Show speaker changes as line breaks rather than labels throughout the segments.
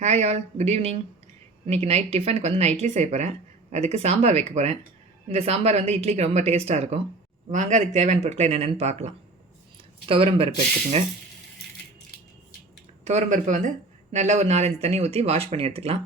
Hi all good evening இன்றைக்கி night டிஃபனுக்கு வந்து நான் இட்லி செய்ய போகிறேன் அதுக்கு சாம்பார் வைக்க போகிறேன் இந்த சாம்பார் வந்து இட்லிக்கு ரொம்ப டேஸ்ட்டாக இருக்கும். வாங்க அதுக்கு தேவையான பொருட்கள் என்னென்னு பார்க்கலாம். துவரம் பருப்பு எடுத்துக்கோங்க. துவரம் பருப்பை வந்து நல்லா ஒரு நாலஞ்சு தண்ணி ஊற்றி வாஷ் பண்ணி எடுத்துக்கலாம்.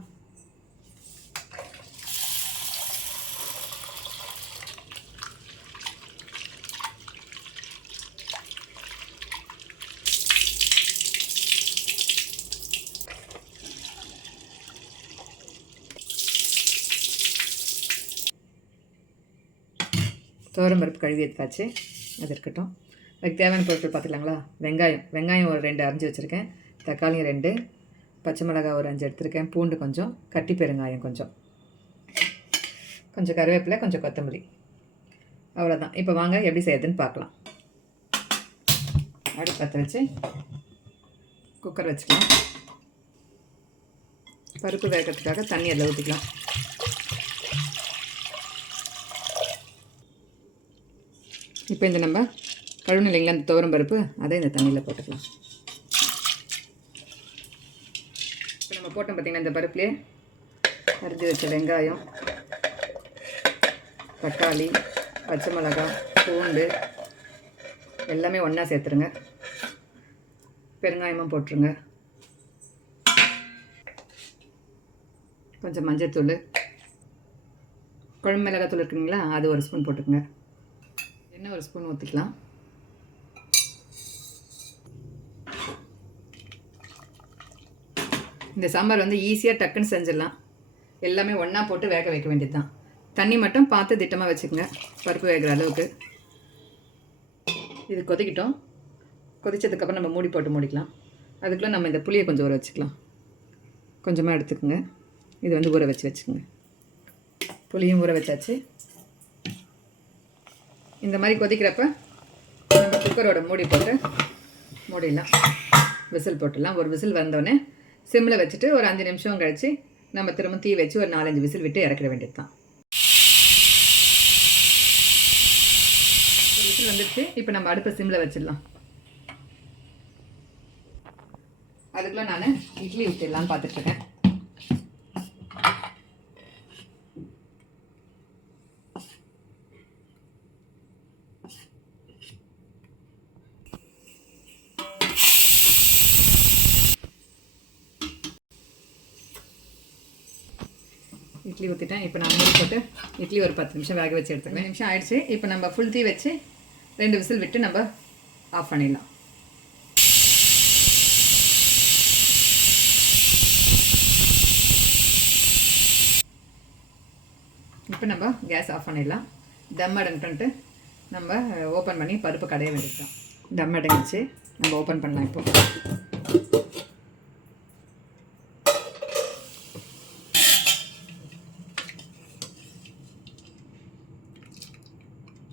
பருப்பு கழுவி எடுத்தாச்சு அது இருக்கட்டும் அதுக்கு தேவையான பொருட்கள் பார்த்துக்கலாங்களா? வெங்காயம். வெங்காயம் ஒரு ரெண்டு அரிஞ்சு வச்சுருக்கேன். தக்காளியும் ரெண்டு. பச்சை மிளகாய் ஒரு அஞ்சு எடுத்திருக்கேன். பூண்டு கொஞ்சம். கட்டி பெருங்காயம் கொஞ்சம். கொஞ்சம் கருவேப்பிலை கொஞ்சம் கொத்தமல்லி. அவ்வளோதான் இப்போ வாங்க எப்படி செய்யறதுன்னு பார்க்கலாம். அடுப்பு பற்ற வச்சு குக்கர் வச்சுக்கலாம். பருப்பு வேகிறதுக்காக தண்ணி அதில் ஊற்றிக்கலாம் இப்போ இந்த நம்ம கழுவு இல்லைங்களா அந்த துவரம் பருப்பு அதை இந்த தண்ணியில் போட்டுக்கலாம். இப்போ நம்ம போட்டோம் பார்த்திங்கன்னா இந்த பருப்புலேயே? அரிஞ்சு வச்ச வெங்காயம் தக்காளி பச்சை மிளகாய் பூண்டு எல்லாமே ஒன்றா சேர்த்துருங்க. பெருங்காயமும் போட்டுருங்க. கொஞ்சம் மஞ்சத்தூள் குழம்பு மிளகாத்தூள் இருக்குங்களா அது ஒரு ஸ்பூன் போட்டுக்கோங்க. எண்ணெய் ஒரு ஸ்பூன் ஊற்றிக்கலாம் இந்த சாம்பார் வந்து ஈஸியாக டக்குன்னு செஞ்சிடலாம். எல்லாமே ஒன்றா போட்டு வேக வைக்க வேண்டியது தான் தண்ணி மட்டும் பார்த்து திட்டமாக வச்சுக்கோங்க. பருப்பு வேகிற அளவுக்கு. இது கொதிக்கிட்டோம். கொதிச்சதுக்கப்புறம் நம்ம மூடி போட்டு மூடிக்கலாம். அதுக்குள்ளே நம்ம இந்த புளியை கொஞ்சம் ஊற வச்சுக்கலாம். கொஞ்சமாக எடுத்துக்கோங்க. இது வந்து ஊற வச்சு வச்சுக்கோங்க. புளியும் ஊற வச்சாச்சு. இந்த மாதிரி கொதிக்கிறப்ப நம்ம குக்கரோட மூடி போட்டு மூடிடலாம். விசில் போட்டுடலாம். ஒரு விசில் வந்தோடனே சிம்மில் வச்சுட்டு ஒரு அஞ்சு நிமிஷம் கழித்து நம்ம திரும்ப தீ வச்சு ஒரு நாலஞ்சு விசில் விட்டு இறக்கிற வேண்டியது தான் ஒரு விசில் வந்துடுச்சு இப்போ நம்ம அடுப்பை சிம்மில் வச்சிடலாம். அதுக்குள்ளே நான் இட்லி ஊற்றிடலான்னு பார்த்துட்ருக்கேன் இட்லி ஊற்றிட்டேன் இப்போ நான் மூடி போட்டு இட்லி ஒரு பத்து நிமிஷம் வேக வச்சு எடுத்துக்கலாம் நிமிஷம் ஆயிடுச்சு. இப்போ நம்ம ஃபுல் தீ வச்சு ரெண்டு விசில் விட்டு நம்ம ஆஃப் பண்ணிடலாம். இப்போ நம்ம கேஸ் ஆஃப் பண்ணிடலாம். தம் அடங்கிட்டு நம்ம ஓப்பன் பண்ணி பருப்பு கடைய வேண்டியது தான் தம் அடங்கிச்சு நம்ம ஓப்பன் பண்ணலாம் இப்போ.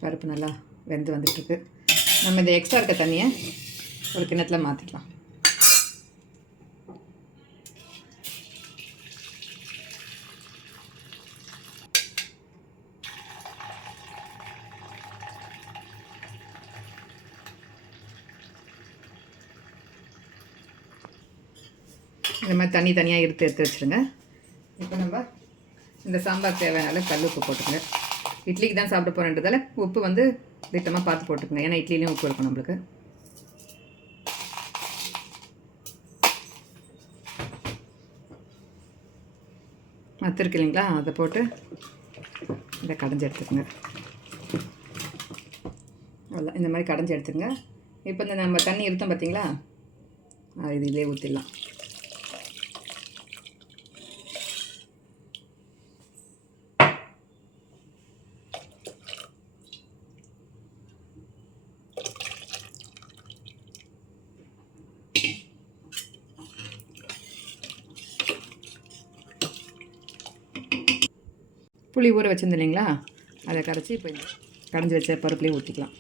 பருப்பு நல்லா வெந்து வந்துட்டுருக்கு. நம்ம இந்த எக்ஸ்ட்ரா இருக்க தண்ணியை ஒரு கிணத்துல மாற்றிக்கலாம் இந்த மாதிரி தனி தனியாக எடுத்து எடுத்து வச்சுருங்க. இப்போ நம்ம இந்த சாம்பார் தேவையான கல் உப்பு போட்டுக்கங்க. இட்லிக்கு தான் சாப்பிட போகிறேன்றதால உப்பு வந்து திட்டமாக பார்த்து போட்டுக்கோங்க. ஏன்னா இட்லிலையும் உப்பு இருக்கும் நம்மளுக்கு. மத்திருக்கு இல்லைங்களா அதை போட்டு இதை கடைஞ்சி எடுத்துக்கோங்க. அவ்வளோ இந்த மாதிரி கடைஞ்சி எடுத்துக்கோங்க. இப்போ இந்த நம்ம தண்ணி இருத்தோம் பார்த்தீங்களா? அது இதிலே ஊற்றிடலாம் புளி ஊற வச்சுருந்தேன் இல்லைங்களா? அதை கரைச்சி இப்போ கடைஞ்சி வச்ச பருப்புலேயே ஊற்றிக்கலாம்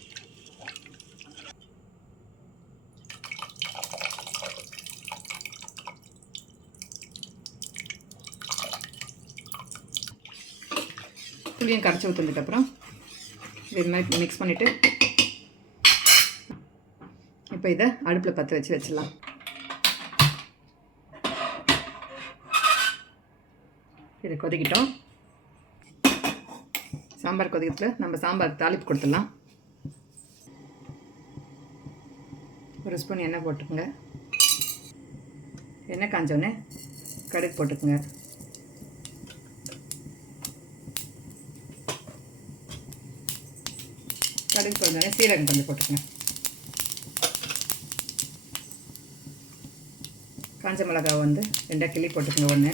புளியும் கரைச்சி ஊற்றுனதுக்கப்புறம் இது மாதிரி மிக்ஸ் பண்ணிவிட்டு இப்போ இதை அடுப்பில் பற்ற வச்சு வச்சிடலாம். இது கொதிக்கிட்டோம். சாம்பார் கொதிக்கத்தில் நம்ம சாம்பார் தாளிப்பு கொடுத்துடலாம். ஒரு ஸ்பூன் எண்ணெய் போட்டுக்கோங்க. எண்ணெய் காஞ்சோடனே கடுகு போட்டுக்குங்க. கடுகு போட்டோடனே சீரகம் கொஞ்சம் போட்டுக்கோங்க. காஞ்ச மிளகாவை வந்து ரெண்டாக கிள்ளி போட்டுக்கோங்க ஒன்று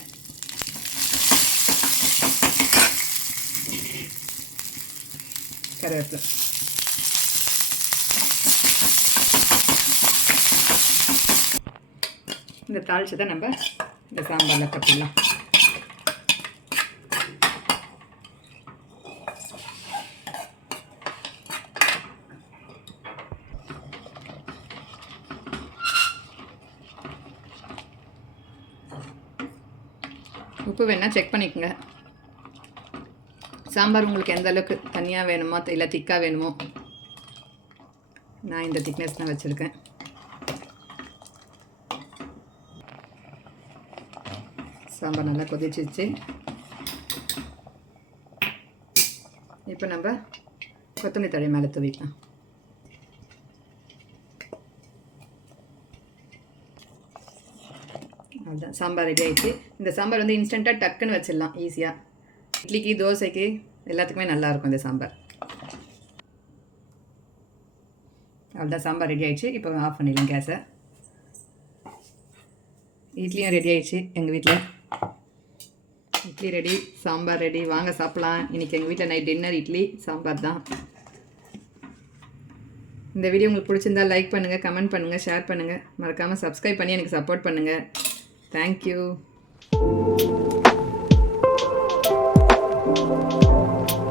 கருவேப்பிலை. இந்த தாளிச்சதை நம்ம இந்த சாம்பாரில் கொட்டிடலாம். உப்பு வேணால் செக் பண்ணிக்கோங்க. சாம்பார் உங்களுக்கு எந்த அளவுக்கு தனியாக வேணுமோ இல்லை திக்காக வேணுமோ நான் இந்த திக்னஸ் தான் வச்சுருக்கேன். சாம்பார் நல்லா கொதிச்சிச்சு இப்போ நம்ம கொத்தமல்லி தழை மேலே தூவிக்கலாம். அதுதான் சாம்பார் ரெடி ஆகிடுச்சு இந்த சாம்பார் வந்து இன்ஸ்டண்ட்டாக டக்குன்னு வச்சிடலாம் ஈஸியாக இட்லிக்கு தோசைக்கு எல்லாத்துக்குமே நல்லாயிருக்கும் இந்த சாம்பார். அவ்வளோதான் சாம்பார் ரெடி ஆயிடுச்சு. இப்போ ஆஃப் பண்ணிடலாம் கேஸை இட்லியும் ரெடி ஆயிடுச்சு எங்கள் வீட்டில் இட்லி ரெடி சாம்பார் ரெடி வாங்க சாப்பிட்லாம். இன்றைக்கி எங்கள் வீட்டில் நைட் டின்னர் இட்லி சாம்பார் தான். இந்த வீடியோ உங்களுக்கு பிடிச்சிருந்தா லைக் பண்ணுங்கள் கமெண்ட் பண்ணுங்கள் ஷேர் பண்ணுங்கள் மறக்காமல் சப்ஸ்கிரைப் பண்ணி எனக்கு சப்போர்ட் பண்ணுங்கள் தேங்க்யூ Thank you.